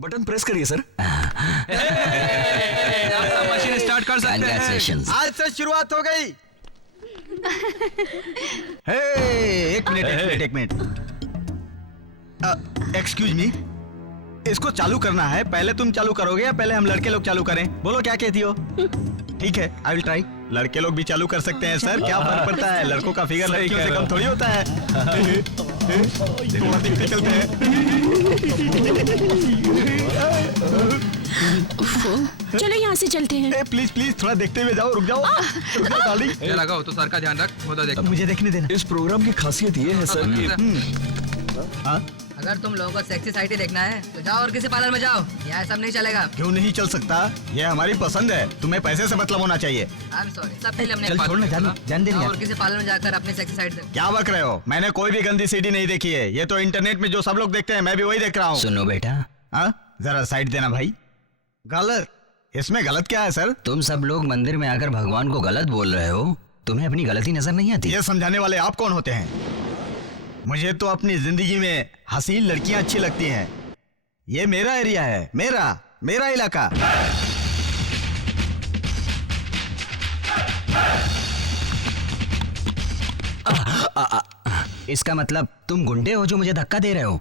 Button press करिए sir. Machine start कर सकते हैं। आज से शुरुआत हो गई। एक मिनट। एक्सक्यूज मी, इसको चालू करना है। पहले तुम चालू करोगे या पहले हम लड़के लोग चालू करें? बोलो क्या कहती हो? ठीक है, आई विल ट्राई। लड़के लोग भी चालू कर सकते हैं सर, क्या फर्क पड़ता है? लड़कों का फिगर लड़कियों से कम थोड़ी होता है। थोड़ा देखते चलते हैं। चलो यहाँ से चलते हैं। प्लीज थोड़ा देखते हुए जाओ। रुक जाओ डार्लिंग। ये लगाओ तो सर का ध्यान रख, मुझे देख। मुझे देखने देना। इस प्रोग्राम की खासियत ये है सर कि अगर तुम लोगों को सेक्सी साइड देखना है तो जाओ और किसी पार्लर में जाओ, यहाँ सब नहीं चलेगा। क्यों नहीं चल सकता? ये हमारी पसंद है, तुम्हें पैसे से मतलब होना चाहिए। आई एम सॉरी, सब पहले हमने चल छोड़ ना, जान दे और किसी पार्लर में जाकर अपनी सेक्सी साइड देखो। क्या बक रहे हो? मैंने कोई भी गंदी सीडी नहीं देखी है। ये तो इंटरनेट में जो सब लोग देखते हैं, मैं भी वही देख रहा हूँ। सुनो बेटा, जरा साइड देना भाई। गलत? इसमें गलत क्या है सर? तुम सब लोग मंदिर में आकर भगवान को गलत बोल रहे हो। तुम्हें अपनी गलती नजर नहीं आती? ये समझाने वाले आप कौन होते हैं? मुझे तो अपनी जिंदगी में हसीन लड़कियां अच्छी लगती हैं। ये मेरा एरिया है, मेरा इलाका। इसका मतलब तुम गुंडे हो जो मुझे धक्का दे रहे हो?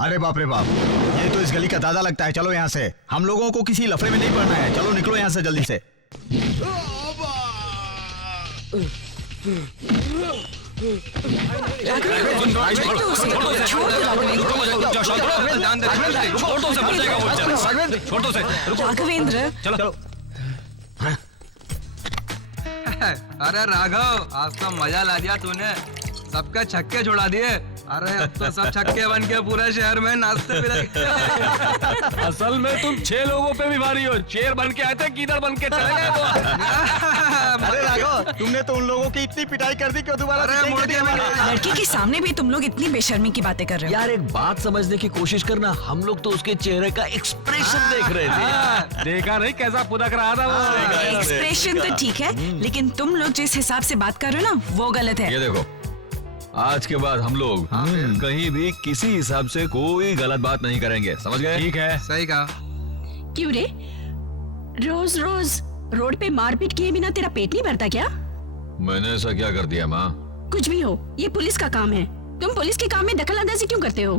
अरे बाप रे बाप, ये तो इस गली का दादा लगता है। चलो यहाँ से, हम लोगों को किसी लफड़े में नहीं पड़ना है। चलो निकलो यहाँ से जल्दी से। राघवेंद्र, चलो। अरे राघव, आज तो मजा ला दिया तूने, सबके छक्के छोड़ा दिए। अरे अब तो सब छक्के बन के पूरे शहर में नाचते फिरे। असल में तुम 6 लोगों पे भी भारी हो। शेर बन के आए थे, कीदड़ बन के चले गए। अरे राघव, तुमने तो उन लोगों की इतनी पिटाई कर दी कि दोबारा अरे मुड़ के भी नहीं लड़की के सामने भी तुम लोग इतनी बेशर्मी की बातें कर रहे हो। यार एक बात समझने की कोशिश करना, हम लोग तो उसके चेहरे का एक्सप्रेशन देख रहे थे। देखा नहीं कैसा पुदक रहा था वो। एक्सप्रेशन तो ठीक है, लेकिन तुम लोग जिस हिसाब से बात कर रहे हो ना, वो गलत है। ये देखो, आज के बाद हम लोग कहीं भी किसी हिसाब से कोई गलत बात नहीं करेंगे, समझ गए? ठीक है। सही कहा। क्यों रे, रोज रोज रोड पे मारपीट किए बिना तेरा पेट नहीं भरता क्या? मैंने ऐसा क्या कर दिया माँ? कुछ भी हो, ये पुलिस का काम है। तुम पुलिस के काम में दखल अंदाजी क्यों करते हो?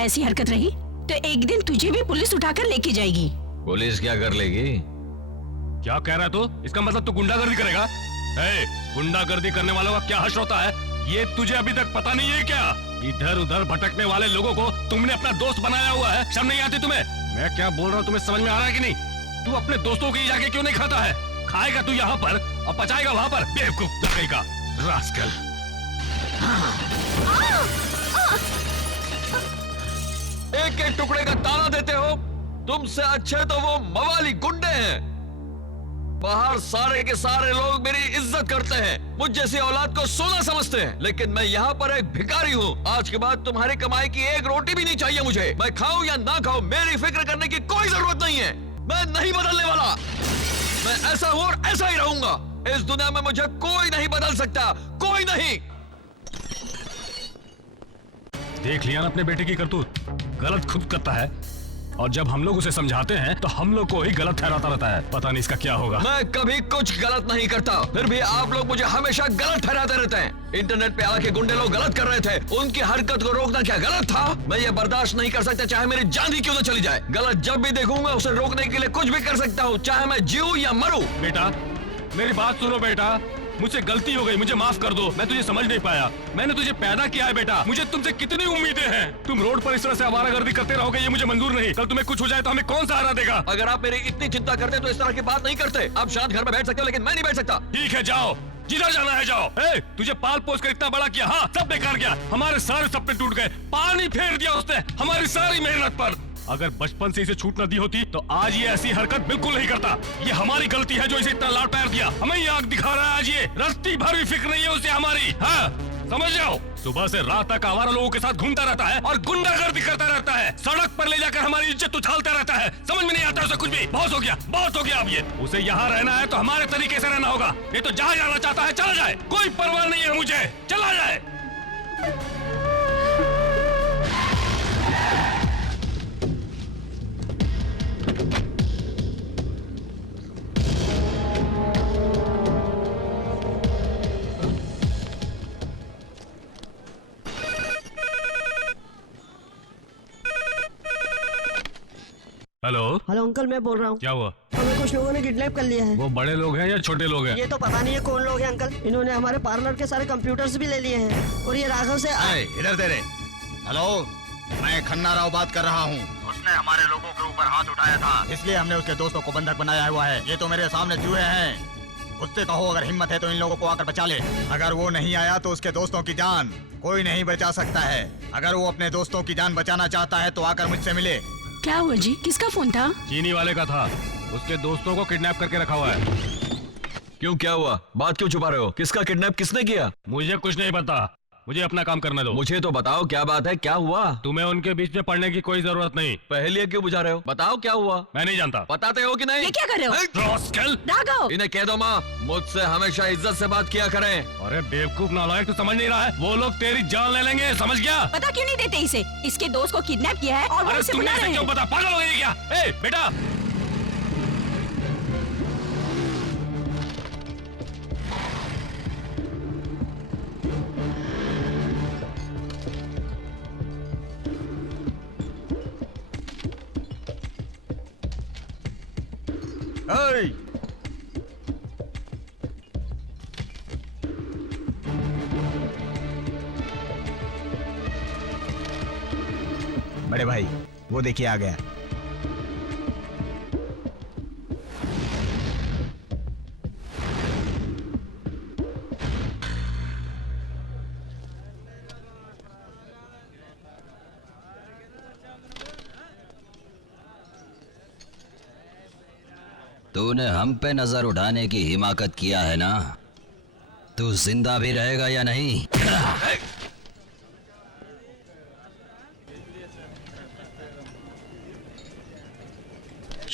ऐसी हरकत रही तो एक दिन तुझे भी पुलिस उठाकर लेके जाएगी। पुलिस क्या कर लेगी? क्या कह रहा है तू? इसका मतलब तू गुंडागर्दी करेगा? गुंडागर्दी करने वालों का क्या हश्र होता है, ये तुझे अभी तक पता नहीं है क्या? इधर उधर भटकने वाले लोगों को तुमने अपना दोस्त बनाया हुआ है, शर्म नहीं आती तुम्हें? मैं क्या बोल रहा हूँ तुम्हें समझ में आ रहा है कि नहीं? तू अपने दोस्तों की जाके क्यों नहीं खाता है? खाएगा तू यहाँ पर और पचाएगा वहाँ पर, बेवकूफ का रास्कल। एक एक टुकड़े का ताना देते हो। तुमसे अच्छे तो वो मवाली गुंडे हैं। बाहर सारे के सारे लोग मेरी इज्जत करते हैं, मुझ जैसी औलाद को सोना समझते हैं, लेकिन मैं यहाँ पर एक भिखारी हूँ। आज के बाद तुम्हारी कमाई की एक रोटी भी नहीं चाहिए मुझे। मैं खाऊं या ना खाऊं, मेरी फिक्र करने की कोई जरूरत नहीं है। मैं नहीं बदलने वाला। मैं ऐसा हूँ और ऐसा ही रहूंगा। इस दुनिया में मुझे कोई नहीं बदल सकता, कोई नहीं। देख लिया ना अपने बेटे की करतूत, गलत खुद करता है और जब हम लोग उसे समझाते हैं तो हम लोग को ही गलत ठहराता रहता है। पता नहीं इसका क्या होगा। मैं कभी कुछ गलत नहीं करता, फिर भी आप लोग मुझे हमेशा गलत ठहराते रहते हैं। इंटरनेट पे आके गुंडे लोग गलत कर रहे थे, उनकी हरकत को रोकना क्या गलत था? मैं ये बर्दाश्त नहीं कर सकता, चाहे मेरी जान ही क्यों न चली जाए। गलत जब भी देखूंगा उसे रोकने के लिए कुछ भी कर सकता हूँ, चाहे मैं जीऊं या मरूं। बेटा मेरी बात सुनो बेटा, मुझसे गलती हो गई, मुझे माफ कर दो। मैं तुझे समझ नहीं पाया, मैंने तुझे पैदा किया है बेटा। मुझे तुमसे कितनी उम्मीदें हैं। तुम रोड पर इस तरह से आवारागर्दी करते रहोगे, ये मुझे मंजूर नहीं। कल तुम्हें कुछ हो जाए तो हमें कौन सहारा देगा? अगर आप मेरी इतनी चिंता करते तो इस तरह की बात नहीं करते। आप शांत घर में बैठ सकते हो, लेकिन मैं नहीं बैठ सकता। ठीक है जाओ, जिधर जाना है जाओ। तुझे पाल पोस कर इतना बड़ा किया, हाँ सब बेकार गया। हमारे सारे सपने टूट गए, पानी फेर दिया उसने हमारी सारी मेहनत पर। अगर बचपन से इसे छूट न दी होती तो आज ये ऐसी हरकत बिल्कुल नहीं करता। ये हमारी गलती है जो इसे इतना लाड प्यार दिया। हमें ये आग दिखा रहा है आज, ये रस्ती भर भी फिक्र नहीं है उसे हमारी। हाँ समझ जाओ, सुबह से रात तक आवारा लोगों के साथ घूमता रहता है और गुंडागर्दी करता रहता है। सड़क पर ले जाकर हमारी इज्जत उछालता रहता है। समझ में नहीं आता उसे कुछ भी। बहुत हो गया, बहुत हो गया। अब ये उसे यहाँ रहना है तो हमारे तरीके से रहना होगा, ये तो जहाँ जाना चाहता है चला जाए, कोई परवाह नहीं है मुझे, चला जाए। हेलो हेलो अंकल, मैं बोल रहा हूँ। क्या हुआ? हमें कुछ लोगों ने किडनैप कर लिया है। वो बड़े लोग हैं या छोटे लोग हैं? ये तो पता नहीं है कौन लोग हैं अंकल। इन्होंने हमारे पार्लर के सारे कंप्यूटर्स भी ले लिए हैं और ये राघव से इधर तेरे। हेलो, मैं खन्ना राव बात कर रहा हूँ। उसने हमारे लोगों के ऊपर हाथ उठाया था, इसलिए हमने उसके दोस्तों को बंधक बनाया हुआ है। ये तो मेरे सामने चूहे हैं। उससे कहो अगर हिम्मत है तो इन लोगों को आकर बचा ले। अगर वो नहीं आया तो उसके दोस्तों की जान कोई नहीं बचा सकता है। अगर वो अपने दोस्तों की जान बचाना चाहता है तो आकर मुझसे मिले। क्या हुआ जी, किसका फोन था? चीनी वाले का था, उसके दोस्तों को किडनैप करके रखा हुआ है। क्यों, क्या हुआ? बात क्यों छुपा रहे हो? किसका किडनैप किसने किया? मुझे कुछ नहीं पता, मुझे अपना काम करने दो। मुझे तो बताओ क्या बात है, क्या हुआ? तुम्हें उनके बीच में पड़ने की कोई जरूरत नहीं। पहले क्यों बुझा रहे हो? बताओ क्या हुआ? मैं नहीं जानता। बताते हो कि नहीं? ये क्या कर रहे हो? रास्कल! राघव! इन्हें कह दो माँ, मुझसे हमेशा इज्जत से बात किया करें। अरे बेवकूफ नालायक, तू समझ नहीं रहा है? वो लोग तेरी जान ले लेंगे, समझ गया? पता क्यों नहीं देते इसे? इसके दोस्त को किडनैप किया है और वो अरे उसे तुम्हें बुला ऐसे रहे क्यों हैं। पता? पागल हो गई क्या? बेटा बड़े भाई, वो देखिए आ गया। तूने हम पे नजर उठाने की हिमाकत किया है ना? तू जिंदा भी रहेगा या नहीं?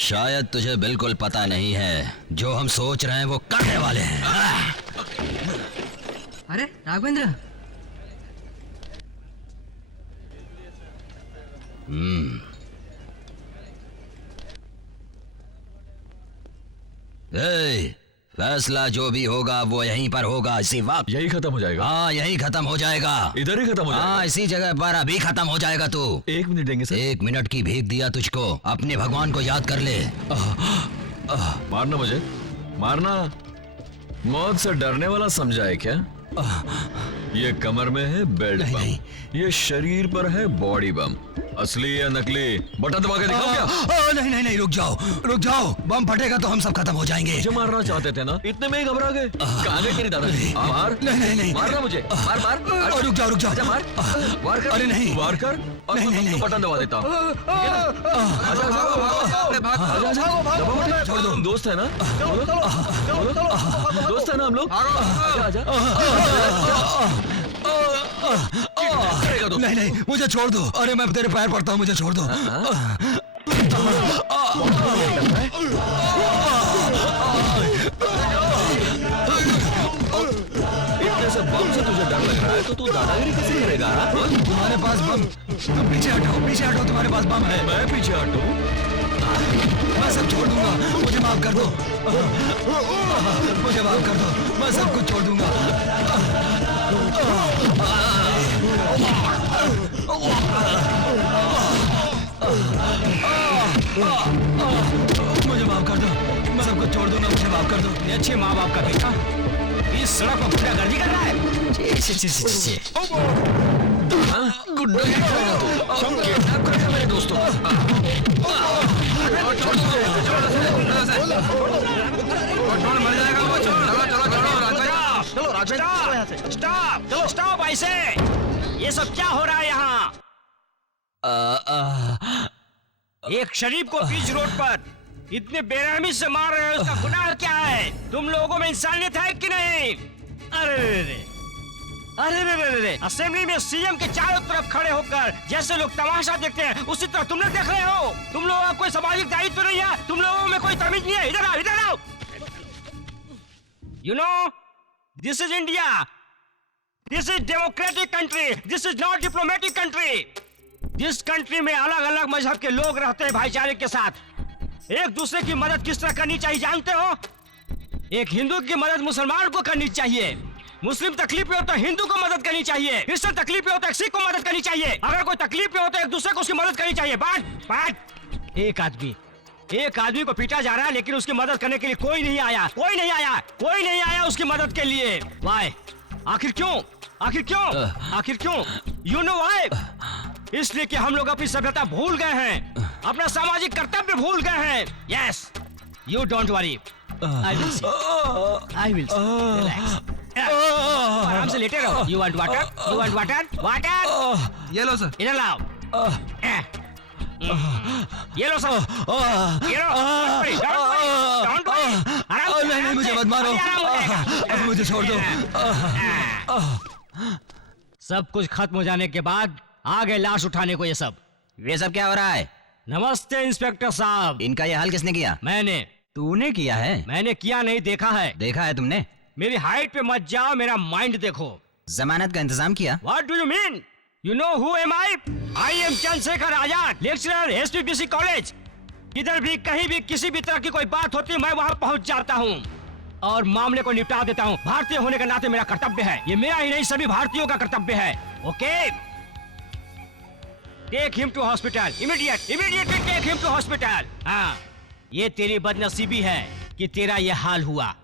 शायद तुझे बिल्कुल पता नहीं है जो हम सोच रहे हैं वो करने वाले हैं। अरे राघवेंद्र, फैसला जो भी होगा वो यहीं पर होगा, इसी वक्त। यही खत्म हो जाएगा? हाँ, यहीं खत्म हो जाएगा। इधर ही खत्म हो जाएगा? हाँ, इसी जगह पर अभी खत्म हो जाएगा तू। 1 मिनट देंगे सर? 1 मिनट की भीख दिया तुझको, अपने भगवान को याद कर ले। मारना मुझे, मारना। मौत से डरने वाला समझा है क्या? ये कमर में है बेल्ट बम, ये शरीर पर है बॉडी बम। असली या नकली? बटन दबा के दिखाओ क्या? नहीं नहीं नहीं, रुक जाओ, बम फटेगा तो हम सब खत्म हो जाएंगे। मुझे मारना चाहते थे ना, इतने में ही घबरा गए। कहाँ गए तेरी दादाजी? मार। नहीं मारना मुझे, मार। रुक जाओ। अच्छा, मार कर। अरे नहीं, वार कर। और नहीं। तो बटन दबा देता हूँ। छोड़ दो, दोस्त है ना? दोस्त है ना हम लोग? आजा। नहीं, मुझे छोड़ दो। अरे मैं तेरे पैर पड़ता हूँ, मुझे छोड़ दो। इतने से बम से तुझे डर लग रहा है तो तू दादागिरी कैसे करेगा? तुम्हारे पास बम? पीछे हटो, तुम्हारे पास बम है। मैं पीछे हटूं? मैं सब छोड़ दूंगा, मुझे माफ कर दो। मैं सब कुछ छोड़ दूंगा। मुझे माफ कर दो, मैं सब कुछ छोड़ दूंगा, मुझे माफ कर दो। ये अच्छे माँ बाप का बेटा इस सड़क पर गुंडागर्दी कर रहा है। किडनैप करेगा मेरे दोस्तों। स्टॉप ऐसे। ये सब क्या हो रहा है यहाँ? एक शरीफ को बीच रोड पर इतने बेरहमी से मार रहे हो, उसका गुनाह क्या है? तुम लोगों में इंसानियत है कि नहीं? अरे असेंबली में सीएम के चारों तरफ खड़े होकर जैसे लोग तमाशा देखते हैं उसी तरह तुम लोग देख रहे हो। तुम लोगों का कोई सामाजिक दायित्व तो नहीं है? तुम लोगों में कोई तमीज नहीं है? इधर आओ। You know, this is India. This is democratic country. This is not diplomatic country. जिस कंट्री में अलग अलग मजहब के लोग रहते हैं भाईचारे के साथ, एक दूसरे की मदद किस तरह करनी चाहिए जानते हो? एक हिंदू की मदद मुसलमान को करनी चाहिए, मुस्लिम तकलीफ में हो तो हिंदू को मदद करनी चाहिए, क्रिश्चियन तकलीफ में हो तो सिख को मदद करनी चाहिए, अगर कोई तकलीफ में हो तो एक दूसरे को उसकी मदद करनी चाहिए। बात एक आदमी को पीटा जा रहा है लेकिन उसकी मदद करने के लिए कोई नहीं आया उसकी मदद के लिए। वाई? आखिर क्यों? You know why? इसलिए कि हम लोग अपनी सभ्यता भूल गए हैं, अपना सामाजिक कर्तव्य भूल गए हैं। Yes, you don't worry, I will relax. आराम से लेटे रहो। You want water? ये लो सर। इधर लाओ। ये लो सर, ये लो। Don't worry. नहीं, मुझे मत मारो, मुझे छोड़ दो। सब कुछ खत्म हो जाने के बाद आ गए लाश उठाने को। ये सब क्या हो रहा है? नमस्ते इंस्पेक्टर साहब। इनका ये हाल किसने किया? मैंने। तूने किया है? मैंने किया नहीं, देखा है। देखा है तुमने? मेरी हाइट पे मत जाओ, मेरा माइंड देखो। जमानत का इंतजाम किया? What do you mean? You know who am I? I am Chandrashekhar Azad, lecturer SPPC college. किधर भी कहीं भी किसी भी तरह की कोई बात होती है मैं वहाँ पहुँच जाता हूँ और मामले को निपटा देता हूँ। भारतीय होने के नाते मेरा कर्तव्य है, ये मेरा ही नहीं सभी भारतीयों का कर्तव्य है। Okay? Take him to hospital immediately take him to hospital. हाँ, ये तेरी बदनसीबी है कि तेरा ये हाल हुआ।